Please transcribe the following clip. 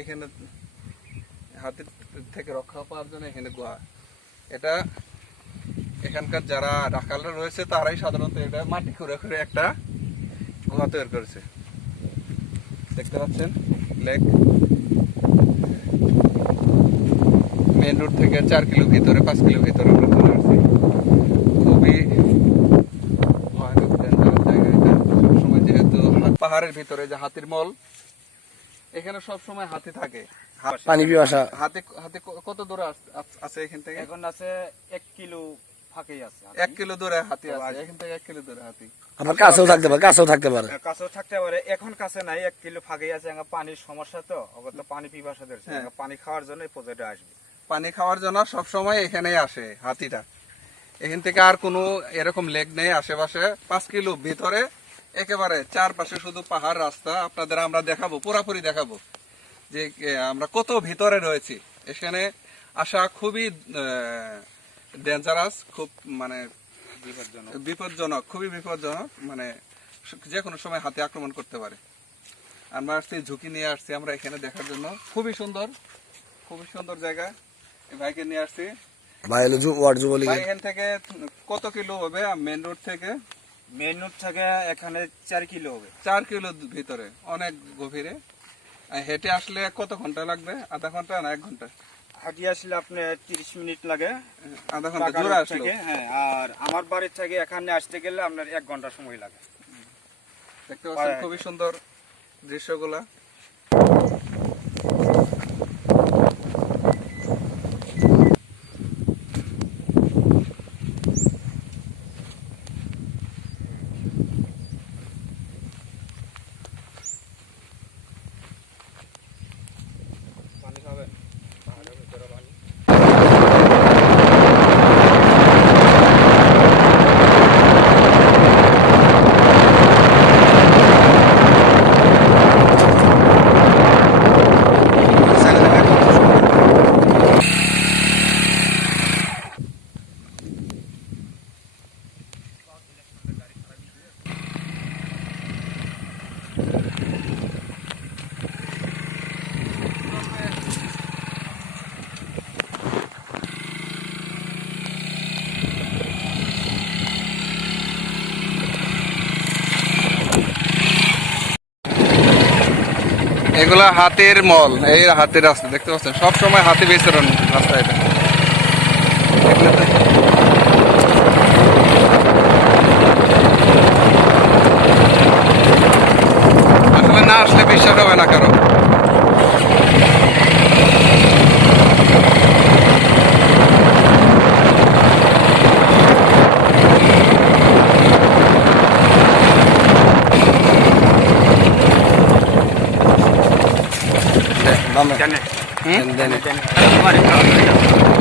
এখানে হাতির থেকে রক্ষা পাওয়ার জন্য এখানে গুহা। এটা এখানকার যারা রাখালরা রয়েছে, তারাই সাধারণত এটা মাটি খুঁড়ে খুঁড়ে একটা গুহা তৈরি করেছে। দেখতে পাচ্ছেন, লেক। মেন রোড থেকে চার কিলো ভিতরে, পাঁচ কিলো ভিতরে খুবই ভয়ানক জায়গা এটা। সবসময় যেহেতু পাহাড়ের ভিতরে যে হাতির মল এখানে সব সময় হাতি থাকে। পানি পিপাসা। হাতি হাতি কত দূরে আছে এখান থেকে? এখন আছে এক কিলো ফাঁকেই আছে এক কিলো দূরে হাতি আছে। এখান থেকে এক কিলো দূরে হাতি। আবার কাছেও থাকতে পারে কাছেও থাকতে পারে। কাছেও থাকতে পারে। এখন কাছে নাই এক কিলো ফাঁকেই আছে। এখানে পানির সমস্যা তো ওকে তো পানি পিপাসা ধরছে। হ্যাঁ। পানি খাওয়ার জন্য এই প্রজেক্টে আসবে। পানি খাওয়ার জন্য সব সময় এখানেই আসে হাতিটা। এখান থেকে আর কোনো এরকম লেক নেই আশেপাশে। পাঁচ কিলো ভিতরে একেবারে চারপাশে শুধু পাহাড় রাস্তা আপনাদের আমরা দেখাবো পুরাপুরি দেখাবো যে আমরা কত ভিতরে রয়েছি। এখানে আসা খুবই ডেঞ্জারাস খুব মানে বিপজ্জনক। খুবই বিপজ্জনক মানে যে কোনো সময় হাতে আক্রমণ করতে পারে। আমরা আসছি ঝুঁকি নিয়ে আসছি আমরা এখানে দেখার জন্য। খুবই সুন্দর খুবই সুন্দর জায়গা। এই ভাইকে নিয়ে আসছি। ভাই এখান থেকে কত কিলো হবে? মেন রোড থেকে। মেন রোড থেকে এখানে চার কিলো হবে। চার কিলো ভিতরে অনেক গভীরে। হেঁটে আসলে কত ঘণ্টা লাগবে? আধা ঘণ্টা না এক ঘণ্টা? হাঁটি আসলে আপনার তিরিশ মিনিট লাগে। আধা ঘণ্টা থেকে হ্যাঁ আর আমার বাড়ির থেকে এখানে আসতে গেলে আপনার এক ঘণ্টা সময় লাগে। দেখতে পাচ্ছেন খুবই সুন্দর দৃশ্যগুলা পানি খাবেন পাহাড়ের ভিতরে পানি এগুলা হাতের মল এই হাতের রাস্তা দেখতে পাচ্ছেন? সব সময় হাতি বিচরণ রাস্তা এটা। Jangan. Hmm? Jangan. Jangan.